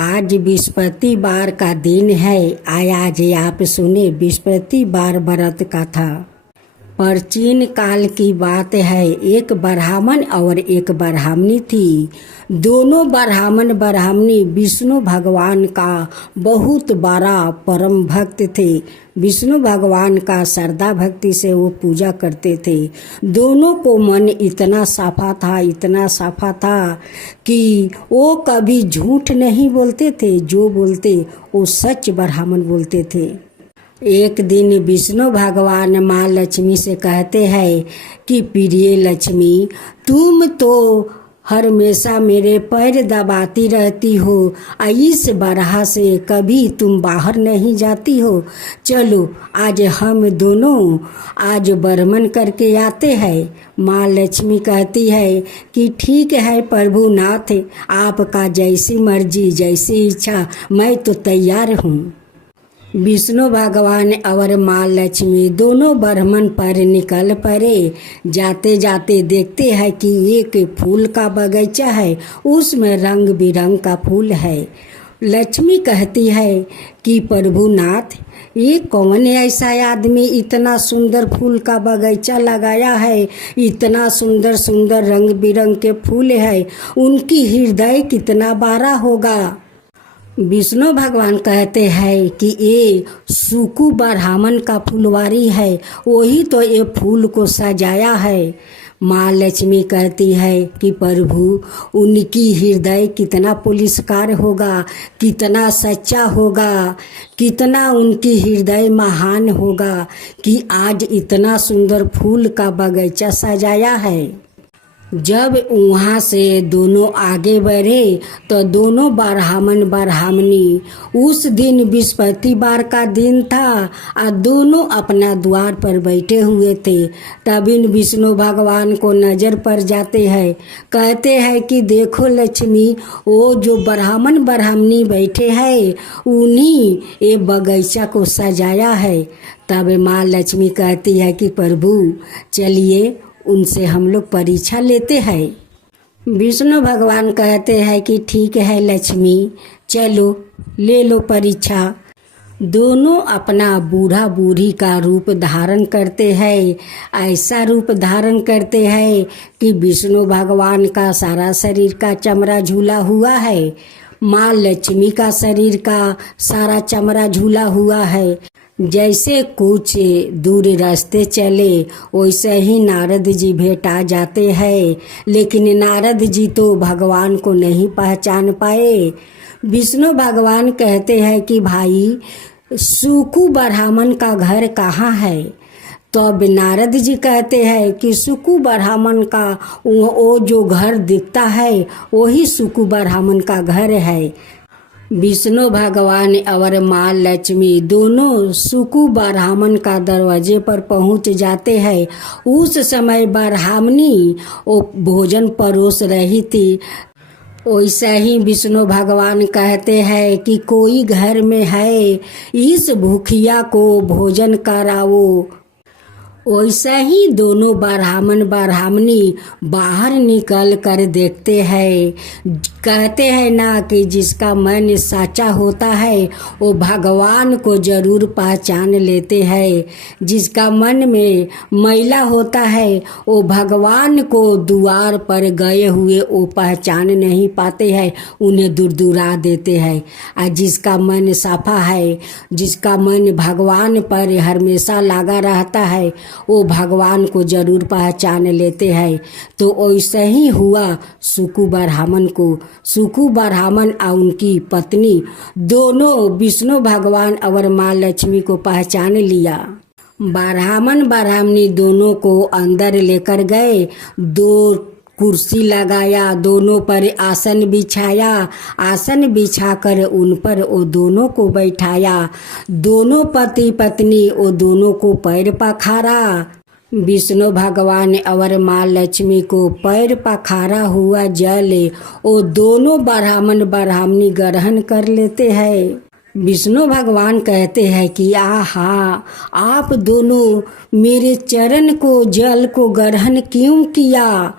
आज बृहस्पतिवार का दिन है। आज आप सुने बृहस्पतिवार व्रत कथा। प्राचीन काल की बात है, एक ब्राह्मण और एक ब्राह्मणी थी। दोनों ब्राह्मण ब्राह्मणी विष्णु भगवान का बहुत बड़ा परम भक्त थे। विष्णु भगवान का श्रद्धा भक्ति से वो पूजा करते थे। दोनों को मन इतना साफा था कि वो कभी झूठ नहीं बोलते थे। जो बोलते वो सच ब्राह्मण बोलते थे। एक दिन विष्णु भगवान माँ लक्ष्मी से कहते हैं कि प्रिय लक्ष्मी, तुम तो हमेशा मेरे पैर दबाती रहती हो। इस बरहा से कभी तुम बाहर नहीं जाती हो। चलो आज हम दोनों आज भ्रमण करके आते हैं। माँ लक्ष्मी कहती है कि ठीक है प्रभुनाथ, आपका जैसी मर्जी जैसी इच्छा, मैं तो तैयार हूँ। विष्णु भगवान और माँ लक्ष्मी दोनों भ्रमण पर निकल पड़े। जाते जाते देखते हैं कि एक फूल का बगीचा है, उसमें रंग बिरंग का फूल है। लक्ष्मी कहती है कि प्रभुनाथ, ये कौन ऐसा आदमी इतना सुंदर फूल का बगीचा लगाया है। इतना सुंदर सुंदर रंग बिरंग के फूल है, उनकी हृदय कितना बड़ा होगा। विष्णु भगवान कहते हैं कि ये सुकु ब्राह्मण का फुलवारी है, वही तो ये फूल को सजाया है। माँ लक्ष्मी कहती है कि प्रभु, उनकी हृदय कितना पुलिसकार होगा, कितना सच्चा होगा, कितना उनकी हृदय महान होगा कि आज इतना सुंदर फूल का बगीचा सजाया है। जब वहाँ से दोनों आगे बढ़े तो दोनों ब्राह्मण ब्राह्मणी, उस दिन बृहस्पतिवार का दिन था और दोनों अपना द्वार पर बैठे हुए थे। तब इन विष्णु भगवान को नज़र पड़ जाते हैं। कहते हैं कि देखो लक्ष्मी, वो जो ब्राह्मण ब्राह्मणी बैठे हैं उन्हीं ये बगीचा को सजाया है। तब माँ लक्ष्मी कहती है कि प्रभु चलिए उनसे हम लोग परीक्षा लेते हैं। विष्णु भगवान कहते हैं कि ठीक है लक्ष्मी, चलो ले लो परीक्षा। दोनों अपना बूढ़ा बूढ़ी का रूप धारण करते हैं। ऐसा रूप धारण करते हैं कि विष्णु भगवान का सारा शरीर का चमड़ा झूला हुआ है, माँ लक्ष्मी का शरीर का सारा चमड़ा झूला हुआ है। जैसे कुछ दूर रास्ते चले वैसे ही नारद जी भेटा जाते हैं, लेकिन नारद जी तो भगवान को नहीं पहचान पाए। विष्णु भगवान कहते हैं कि भाई, सुकु ब्राह्मण का घर कहाँ है। तो अब नारद जी कहते हैं कि सुकु ब्राह्मण का वो जो घर दिखता है वही सुकु ब्राह्मण का घर है। विष्णु भगवान और माँ लक्ष्मी दोनों सुकु ब्राह्मण का दरवाजे पर पहुंच जाते हैं। उस समय ब्राह्मणी वो भोजन परोस रही थी। वैसे ही विष्णु भगवान कहते हैं कि कोई घर में है, इस भूखिया को भोजन कराओ। वैसे ही दोनों ब्राह्मण ब्राह्मणी बाहर निकल कर देखते हैं। कहते हैं ना कि जिसका मन साचा होता है वो भगवान को जरूर पहचान लेते हैं। जिसका मन में मैला होता है वो भगवान को द्वार पर गए हुए वो पहचान नहीं पाते हैं, उन्हें दूर दूरा देते हैं। और जिसका मन साफा है, जिसका मन भगवान पर हमेशा लगा रहता है, वो भगवान को जरूर पहचान लेते हैं। तो वैसे ही हुआ सुकु ब्राह्मण को। सुकु ब्राह्मण और उनकी पत्नी दोनों विष्णु भगवान और माँ लक्ष्मी को पहचान लिया। ब्राह्मण ब्राह्मणी दोनों को अंदर लेकर गए। दो कुर्सी लगाया, दोनों पर आसन बिछाया। आसन बिछाकर उन पर वो दोनों को बैठाया। दोनों पति पत्नी वो दोनों को पैर पखारा। विष्णु भगवान और माँ लक्ष्मी को पैर पखारा हुआ जल वो दोनों ब्राह्मण ब्राह्मणी ग्रहण कर लेते हैं। विष्णु भगवान कहते हैं कि आहा, आप दोनों मेरे चरण को जल को ग्रहण क्यों किया।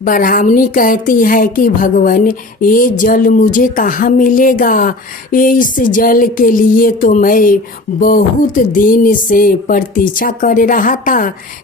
ब्राह्मणी कहती है कि भगवान ये जल मुझे कहाँ मिलेगा। ये इस जल के लिए तो मैं बहुत दिन से प्रतीक्षा कर रहा था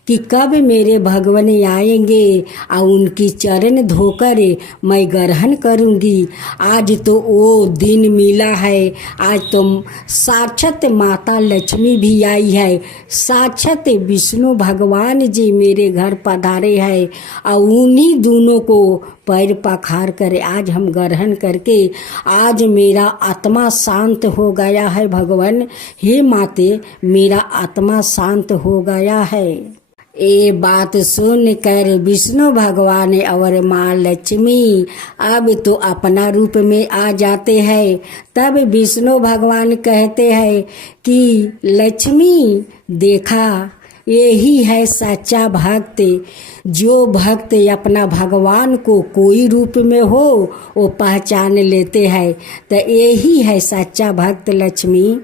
कि कब मेरे भगवान आएंगे और उनकी चरण धोकर मैं ग्रहण करूंगी। आज तो वो दिन मिला है। आज तो साक्षात माता लक्ष्मी भी आई है, साक्षात विष्णु भगवान जी मेरे घर पधारे हैं और उन्हीं दोनों को पैर पखार कर आज हम ग्रहण करके आज मेरा आत्मा शांत हो गया है। भगवान हे माते मेरा आत्मा शांत हो गया है। ये बात सुन कर विष्णु भगवान और माँ लक्ष्मी अब तो अपना रूप में आ जाते हैं। तब विष्णु भगवान कहते हैं कि लक्ष्मी देखा यही है सच्चा भक्त। जो भक्त अपना भगवान को कोई रूप में हो वो पहचान लेते हैं, तो यही है सच्चा भक्त लक्ष्मी।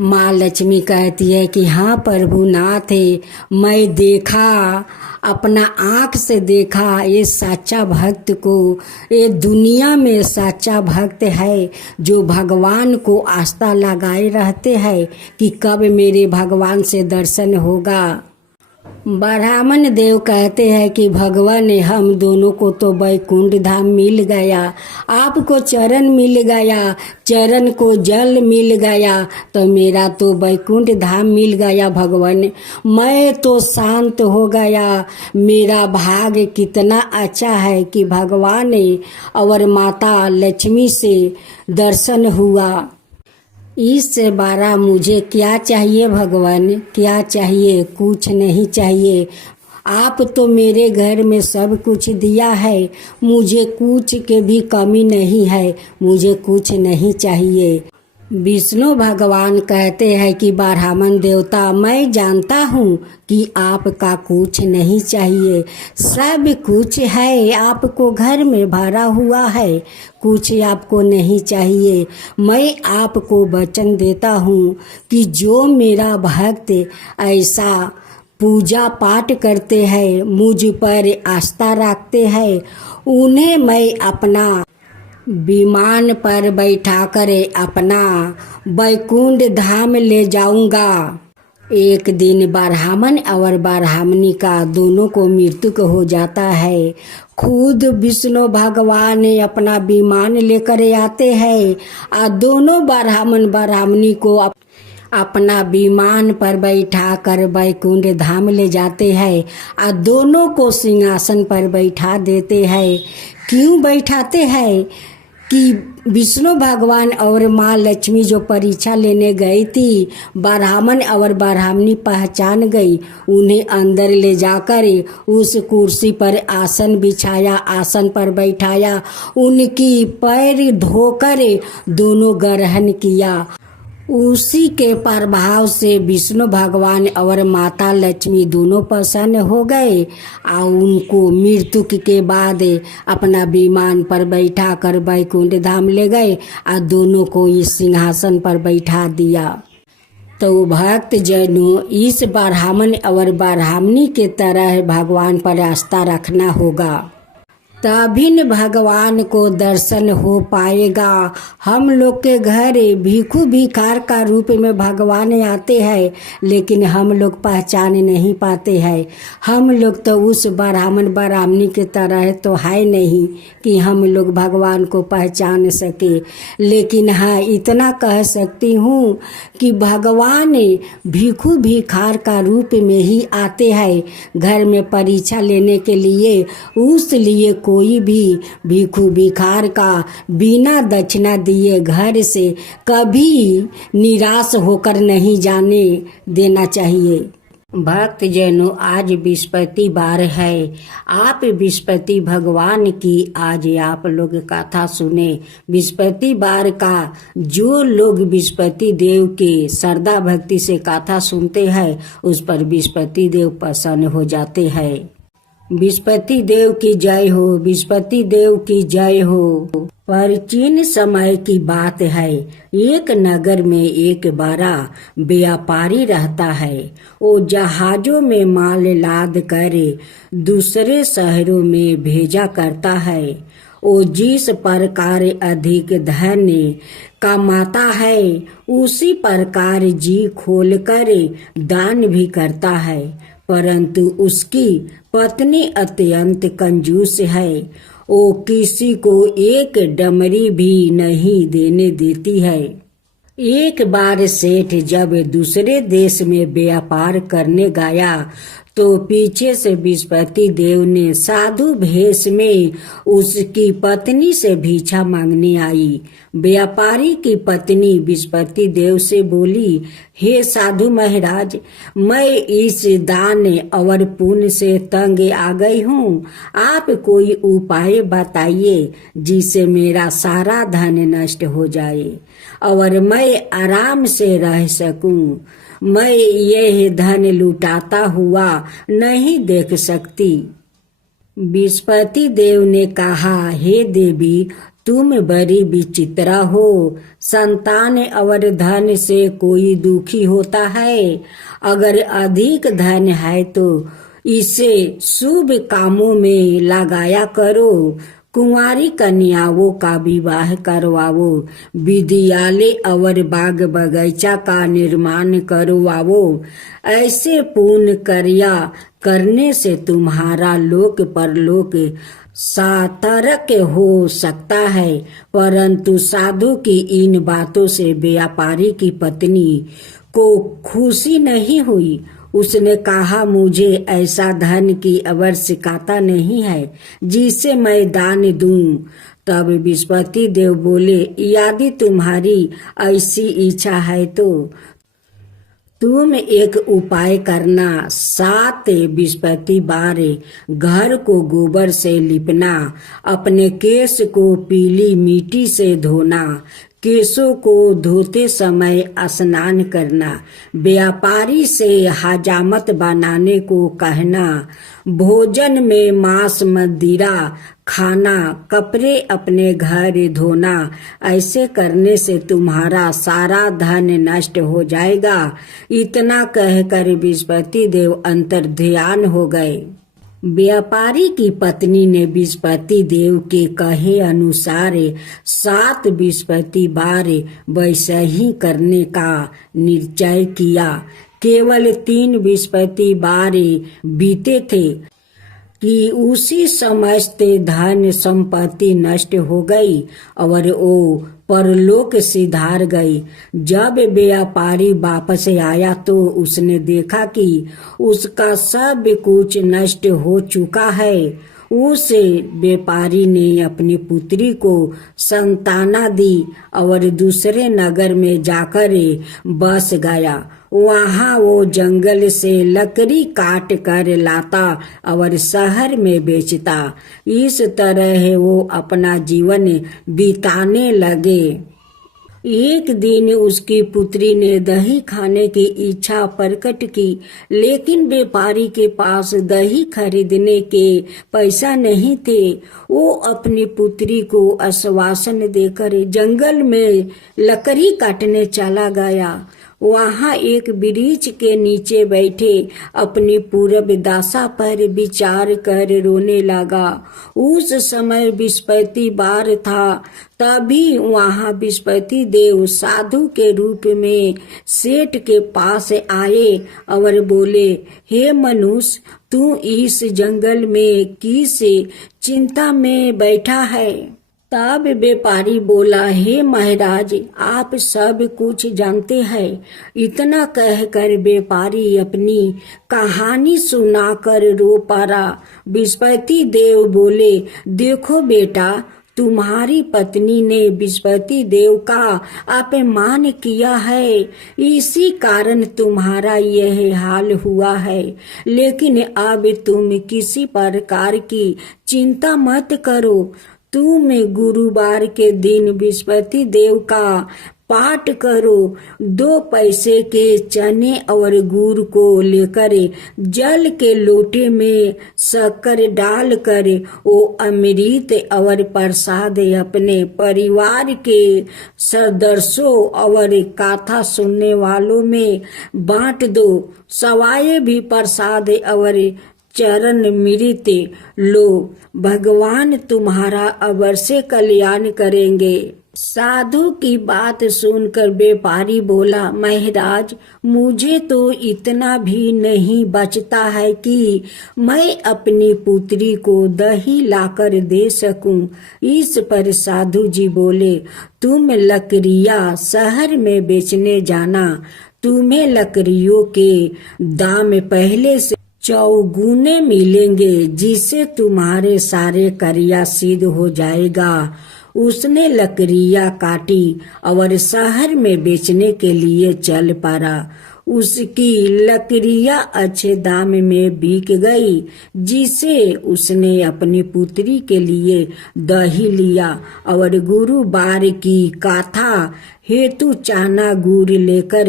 माँ लक्ष्मी कहती है कि हाँ प्रभुनाथ, मैं देखा अपना आँख से देखा ये सच्चा भक्त को। ये दुनिया में सच्चा भक्त है जो भगवान को आस्था लगाए रहते हैं कि कब मेरे भगवान से दर्शन होगा। ब्राह्मण देव कहते हैं कि भगवान हम दोनों को तो वैकुंठ धाम मिल गया, आपको चरण मिल गया, चरण को जल मिल गया, तो मेरा तो वैकुंठ धाम मिल गया। भगवान मैं तो शांत हो गया। मेरा भाग्य कितना अच्छा है कि भगवान और माता लक्ष्मी से दर्शन हुआ। इससे बड़ा मुझे क्या चाहिए भगवान, क्या चाहिए? कुछ नहीं चाहिए। आप तो मेरे घर में सब कुछ दिया है, मुझे कुछ के भी कमी नहीं है, मुझे कुछ नहीं चाहिए। विष्णु भगवान कहते हैं कि ब्राह्मण देवता मैं जानता हूँ कि आपका कुछ नहीं चाहिए, सब कुछ है आपको घर में भरा हुआ है, कुछ आपको नहीं चाहिए। मैं आपको वचन देता हूँ कि जो मेरा भक्त ऐसा पूजा पाठ करते हैं, मुझ पर आस्था रखते हैं, उन्हें मैं अपना विमान पर बैठा कर अपना वैकुंठ धाम ले जाऊंगा। एक दिन ब्राह्मण और ब्राह्मणी का दोनों को मृत्यु हो जाता है। खुद विष्णु भगवान अपना विमान लेकर आते हैं और दोनों ब्राह्मण ब्राह्मणी को अपना विमान पर बैठा कर वैकुंठ धाम ले जाते हैं और दोनों को सिंहासन पर बैठा देते हैं। क्यों बैठाते हैं कि विष्णु भगवान और माँ लक्ष्मी जो परीक्षा लेने गई थी, ब्राह्मण और ब्राह्मणी पहचान गई, उन्हें अंदर ले जाकर उस कुर्सी पर आसन बिछाया, आसन पर बैठाया, उनकी पैर धोकर दोनों ग्रहण किया। उसी के प्रभाव से विष्णु भगवान और माता लक्ष्मी दोनों प्रसन्न हो गए और उनको मृत्यु के बाद अपना विमान पर बैठा कर वैकुंठ धाम ले गए और दोनों को इस सिंहासन पर बैठा दिया। तो भक्त जनों इस ब्राह्मण और ब्राह्मणी के तरह भगवान पर आस्था रखना होगा, तभी भगवान को दर्शन हो पाएगा। हम लोग के घर भिखू भिखार का रूप में भगवान आते हैं, लेकिन हम लोग पहचान नहीं पाते हैं। हम लोग तो उस ब्राह्मण ब्राह्मणी के तरह तो है नहीं कि हम लोग भगवान को पहचान सके। लेकिन हाँ इतना कह सकती हूँ कि भगवान भिखू भिखार का रूप में ही आते हैं घर में परीक्षा लेने के लिए। उस लिए कोई भी भिखू भिखार का बिना दक्षिणा दिए घर से कभी निराश होकर नहीं जाने देना चाहिए। भक्त जनों आज बृहस्पतिवार है, आप बृहस्पति भगवान की आज आप लोग कथा सुने। बृहस्पतिवार का जो लोग बृहस्पति देव के श्रद्धा भक्ति से कथा सुनते हैं उस पर बृहस्पति देव प्रसन्न हो जाते हैं। विस्पति देव की जय हो, विस्पति देव की जय हो। प्राचीन समय की बात है, एक नगर में एक बड़ा व्यापारी रहता है। वो जहाजों में माल लाद कर दूसरे शहरों में भेजा करता है। वो जिस प्रकार अधिक धन कमाता है उसी प्रकार जी खोलकर दान भी करता है, परंतु उसकी पत्नी अत्यंत कंजूस है। वो किसी को एक डमरी भी नहीं देने देती है। एक बार सेठ जब दूसरे देश में व्यापार करने गया तो पीछे से विस्पति देव ने साधु भेष में उसकी पत्नी से भिक्षा मांगने आई। व्यापारी की पत्नी विस्पति देव से बोली, हे साधु महाराज, मैं इस दान और पुण्य से तंग आ गई हूँ। आप कोई उपाय बताइए जिससे मेरा सारा धन नष्ट हो जाए और मैं आराम से रह सकूं। मैं यह धन लुटाता हुआ नहीं देख सकती। विस्पति देव ने कहा, हे देवी, तुम बड़ी विचित्रा हो। संतान और धन से कोई दुखी होता है। अगर अधिक धन है तो इसे शुभ कामों में लगाया करो। कुंवारी कन्याओं का विवाह करवाओ, विद्यालय और बाग बगीचा का निर्माण करवाओ। ऐसे पूर्ण कार्य करने से तुम्हारा लोक परलोक सार्थक हो सकता है। परंतु साधु की इन बातों से व्यापारी की पत्नी को खुशी नहीं हुई। उसने कहा, मुझे ऐसा धन की आवश्यकता नहीं है जिसे मैं दान दूं। तब विस्पति देव बोले, यदि तुम्हारी ऐसी इच्छा है तो तुम एक उपाय करना। 7 बृहस्पतिवार घर को गोबर से लिपना, अपने केश को पीली मिट्टी से धोना, केशों को धोते समय स्नान करना, व्यापारी से हजामत बनाने को कहना, भोजन में मांस मदिरा खाना, कपड़े अपने घर धोना। ऐसे करने से तुम्हारा सारा धन नष्ट हो जाएगा। इतना कहकर बृहस्पति देव अंतर्ध्यान हो गए। व्यापारी की पत्नी ने बृहस्पति देव के कहे अनुसार 7 बृहस्पतिवार वैसा ही करने का निश्चय किया। केवल 3 बृहस्पतिवार बीते थे कि उसी समस्त धन संपत्ति नष्ट हो गई और वो परलोक सिधार गई। जब व्यापारी वापस आया तो उसने देखा कि उसका सब कुछ नष्ट हो चुका है। उस व्यापारी ने अपनी पुत्री को संताना दी और दूसरे नगर में जाकर बस गया। वहाँ वो जंगल से लकड़ी काट कर लाता और शहर में बेचता। इस तरह वो अपना जीवन बिताने लगे। एक दिन उसकी पुत्री ने दही खाने की इच्छा प्रकट की, लेकिन व्यापारी के पास दही खरीदने के पैसा नहीं थे। वो अपनी पुत्री को आश्वासन देकर जंगल में लकड़ी काटने चला गया। वहाँ एक वृक्ष के नीचे बैठे अपनी पूर्व दशा पर विचार कर रोने लगा। उस समय बृहस्पतिवार था। तभी वहाँ बृहस्पति देव साधु के रूप में सेठ के पास आए और बोले, हे मनुष्य, तू इस जंगल में किस चिंता में बैठा है? तब व्यापारी बोला, हे महाराज, आप सब कुछ जानते हैं। इतना कहकर व्यापारी अपनी कहानी सुनाकर रो पड़ा। बृहस्पति देव बोले, देखो बेटा, तुम्हारी पत्नी ने बृहस्पति देव का अपमान किया है, इसी कारण तुम्हारा यह हाल हुआ है। लेकिन अब तुम किसी प्रकार की चिंता मत करो। तुम गुरुवार के दिन बृहस्पति देव का पाठ करो। 2 पैसे के चने और गुड़ को लेकर जल के लोटे में शक्कर डालकर वो अमृत और प्रसाद अपने परिवार के सदस्यों और कथा सुनने वालों में बांट दो। सवाए भी प्रसाद और चरण मृत लो, भगवान तुम्हारा अवश्य कल्याण करेंगे। साधु की बात सुनकर व्यापारी बोला, महाराज मुझे तो इतना भी नहीं बचता है कि मैं अपनी पुत्री को दही लाकर दे सकूं। इस पर साधु जी बोले, तुम लकड़ियां शहर में बेचने जाना, तुम्हें लकड़ियों के दाम पहले से चौगुने मिलेंगे, जिससे तुम्हारे सारे कार्य सिद्ध हो जाएगा। उसने लकड़ियां काटी और शहर में बेचने के लिए चल पड़ा। उसकी लकड़ियां अच्छे दाम में बिक गई, जिसे उसने अपनी पुत्री के लिए दही लिया और गुरुवार की कथा हेतु चाना गुड़ लेकर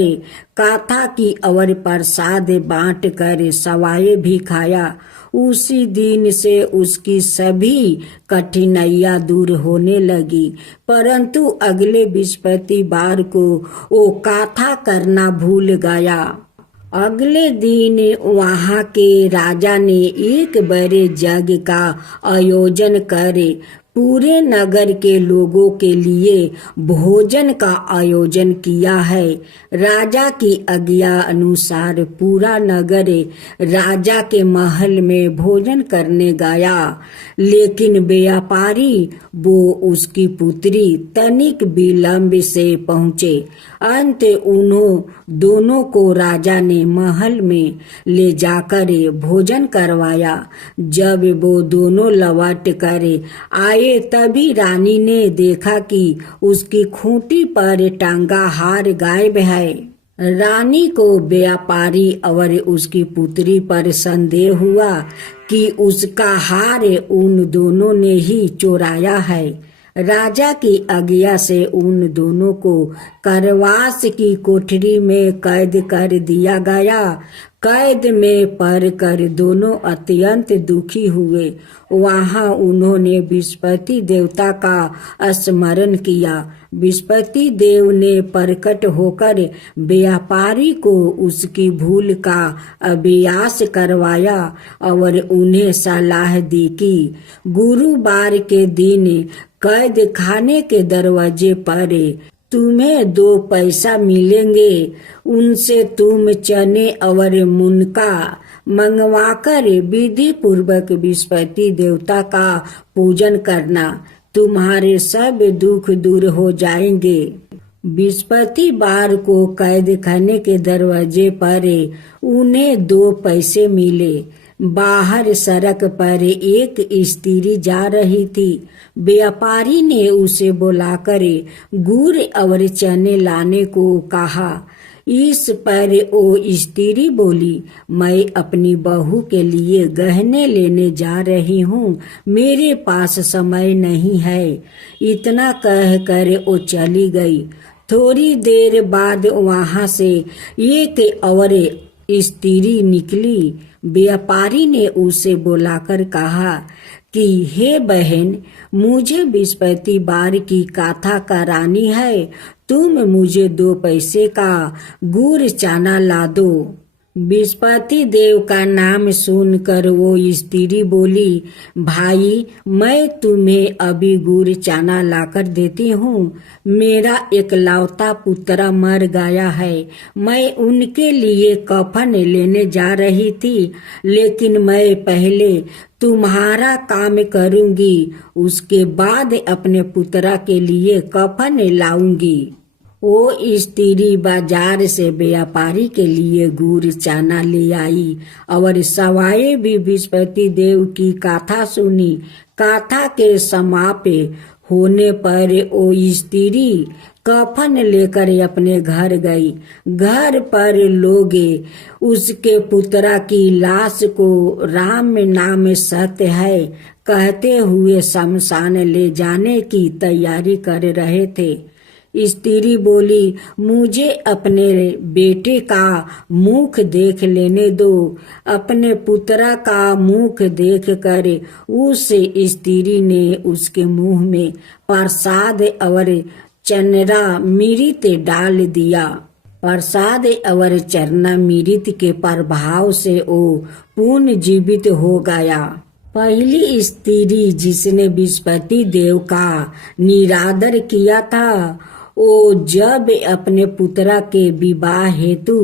कथा की और प्रसाद बांट कर सवाए भी खाया। उसी दिन से उसकी सभी कठिनाइयां दूर होने लगी, परंतु अगले बृहस्पतिवार को वो कथा करना भूल गया। अगले दिन वहां के राजा ने एक बड़े यज्ञ का आयोजन करे पूरे नगर के लोगों के लिए भोजन का आयोजन किया है। राजा की आज्ञा अनुसार पूरा नगर राजा के महल में भोजन करने गया, लेकिन व्यापारी वो उसकी पुत्री तनिक विलंब से पहुँचे। अंत उन्हों दोनों को राजा ने महल में ले जाकर भोजन करवाया। जब वो दोनों लौट कर आए तभी रानी ने देखा कि उसकी खूंटी पर टांगा हार गायब है। रानी को व्यापारी और उसकी पुत्री पर संदेह हुआ कि उसका हार उन दोनों ने ही चुराया है। राजा की आज्ञा से उन दोनों को कारावास की कोठरी में कैद कर दिया गया। कैद में पड़ कर दोनों अत्यंत दुखी हुए। वहां उन्होंने बृहस्पति देवता का स्मरण किया। बृहस्पति देव ने प्रकट होकर व्यापारी को उसकी भूल का अभ्यास करवाया और उन्हें सलाह दी कि गुरुवार के दिन कैद खाने के दरवाजे पर तुम्हें 2 पैसा मिलेंगे, उनसे तुम चने और मुनका मंगवाकर विधि पूर्वक बृहस्पति देवता का पूजन करना, तुम्हारे सब दुख दूर हो जाएंगे। बृहस्पतिवार को कैद खाने के दरवाजे पर उन्हें 2 पैसे मिले। बाहर सड़क पर एक स्त्री जा रही थी। व्यापारी ने उसे बुलाकर गुड़ और चने लाने को कहा। इस पर वो स्त्री बोली, मैं अपनी बहू के लिए गहने लेने जा रही हूँ, मेरे पास समय नहीं है। इतना कहकर वो चली गई। थोड़ी देर बाद वहां से एक और स्त्री निकली। व्यापारी ने उसे बुलाकर कहा कि हे बहन, मुझे बृहस्पतिवार की कथा करानी है, तुम मुझे 2 पैसे का गुड़ चाना ला दो। बृहस्पति देव का नाम सुनकर वो स्त्री बोली, भाई मैं तुम्हें अभी गुड़ चाना लाकर देती हूँ। मेरा एकलौता पुत्र मर गया है। मैं उनके लिए कफन लेने जा रही थी, लेकिन मैं पहले तुम्हारा काम करूंगी, उसके बाद अपने पुत्र के लिए कफन लाऊंगी। वो स्त्री बाजार से व्यापारी के लिए गुड़ चाना ले आई और सवाए भी बृहस्पति देव की कथा सुनी। कथा के समाप्त होने पर वो स्त्री कफन लेकर अपने घर गई। घर पर लोग उसके पुत्र की लाश को राम नाम सत्य है कहते हुए शमशान ले जाने की तैयारी कर रहे थे। स्त्री बोली, मुझे अपने बेटे का मुख देख लेने दो। अपने पुत्रा का मुख देख कर उस स्त्री ने उसके मुंह में प्रसाद और चरणामृत डाल दिया। प्रसाद और चरणामृत के प्रभाव से वो पुनर्जीवित हो गया। पहली स्त्री जिसने बृहस्पति देव का निरादर किया था, वो जब अपने पुत्रा के विवाह हेतु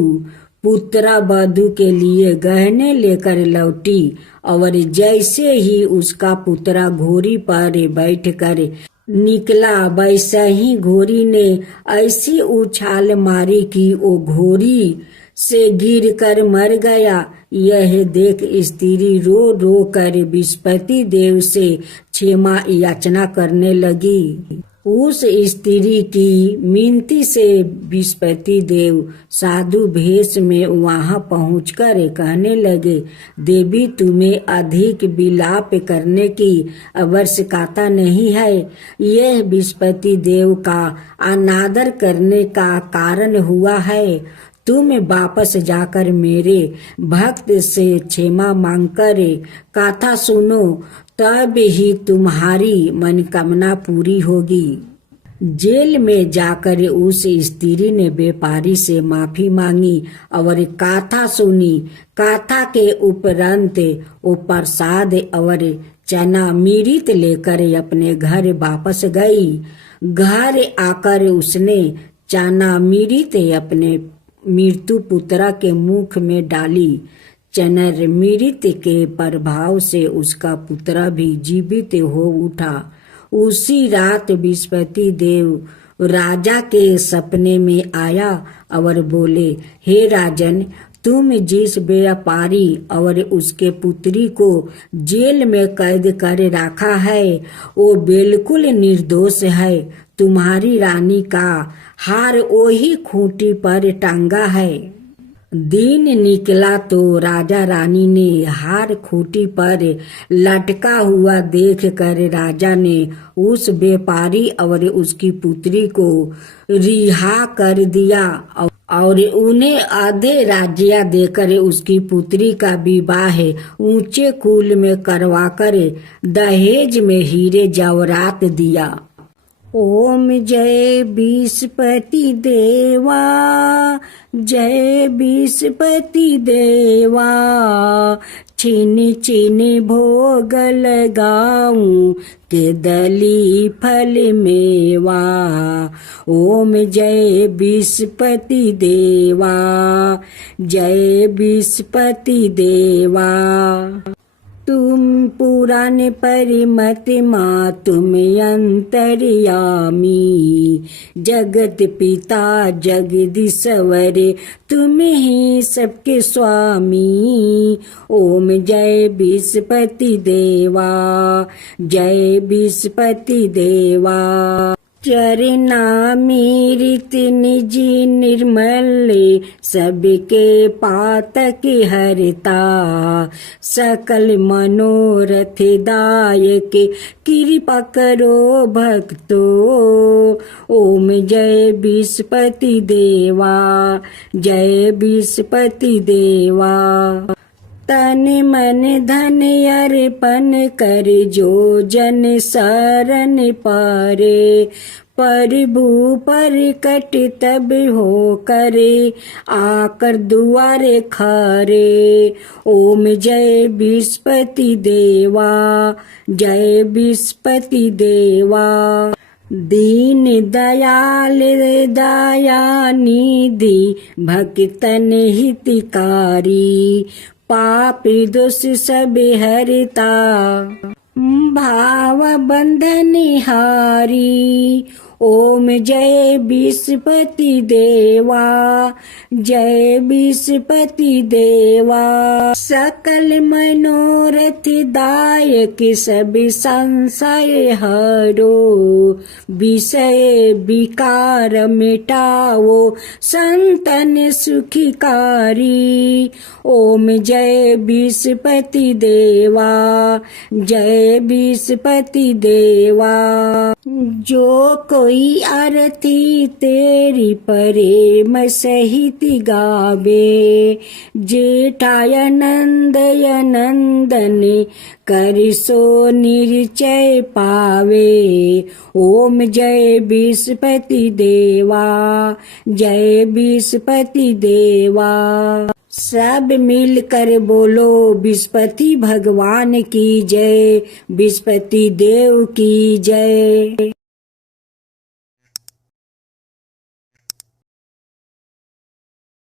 पुत्रा वधू के लिए गहने लेकर लौटी और जैसे ही उसका पुत्रा घोड़ी पर बैठकर निकला, वैसे ही घोड़ी ने ऐसी उछाल मारी कि वो घोड़ी से गिरकर मर गया। यह देख स्त्री रो रो कर बृहस्पति देव से क्षमा याचना करने लगी। उस स्त्री की मिनती से बृहस्पति देव साधु भेष में वहां पहुंचकर कहने लगे, देवी तुम्हें अधिक विलाप करने की आवश्यकता नहीं है। यह बृहस्पति देव का अनादर करने का कारण हुआ है। तुम वापस जाकर मेरे भक्त से क्षमा मांगकर कथा सुनो, तब ही तुम्हारी मनोकामना पूरी होगी। जेल में जाकर उस स्त्री ने व्यापारी से माफी मांगी और कथा सुनी। कथा के उपरांत वो प्रसाद और चरणामृत लेकर अपने घर वापस गई। घर आकर उसने चरणामृत अपने मृत्यु पुत्रा के मुख में डाली। चरणामृत के प्रभाव से उसका पुत्रा भी जीवित हो उठा। उसी रात बृहस्पति देव राजा के सपने में आया और बोले, हे राजन, तुम जिस व्यापारी और उसके पुत्री को जेल में कैद कर रखा है वो बिल्कुल निर्दोष है। तुम्हारी रानी का हार वही खूंटी पर टांगा है। दिन निकला तो राजा रानी ने हार खूंटी पर लटका हुआ देख कर राजा ने उस व्यापारी और उसकी पुत्री को रिहा कर दिया और उन्हें आधे राज्य देकर उसकी पुत्री का विवाह ऊंचे कुल में करवाकर दहेज में हीरे जवाहरात दिया। ओम जय बृहस्पति देवा, जय बृहस्पति देवा, छिन छिन भोग लगाऊं के दली फल मेवा। ओम जय बृहस्पति देवा, जय बृहस्पति देवा। तुम पुराण परिमत माँ तुम अंतर्यामी, जगत पिता जगदीश्वर तुम ही सबके स्वामी। ओम जय बृहस्पति देवा, जय बृहस्पति देवा। चरणामृत निज निर्मल सबके पातक हरता, सकल मनोरथ दायक कृपा करो भक्तो। ओम जय बृहस्पति देवा, जय बृहस्पति देवा। तन मन धन अर्पण कर जो जन शरण पारे, प्रभु पर कट तब हो करे आकर दुआरे खारे। ओम जय बृहस्पति देवा, जय बृहस्पति देवा। दीन दयाल दया निधि भक्तन हितकारी, पाप दोष सब हरता भाव बंधन हारी। ओम जय बृहस्पति देवा, जय बृहस्पति देवा। सकल मनोरथ दायक सब संशय हरो, विषय विकार मिटाओ संतन सुखकारी। ओम जय बृहस्पति देवा, जय बृहस्पति देवा। जो कोई सोई आरती तेरी प्रेम सहित गावे। जेठाय नंदय नंदन कर सो निश्चय पावे। ओम जय विष्णुपति देवा, जय विष्णुपति देवा। सब मिलकर बोलो विष्णुपति भगवान की जय, विष्णुपति देव की जय।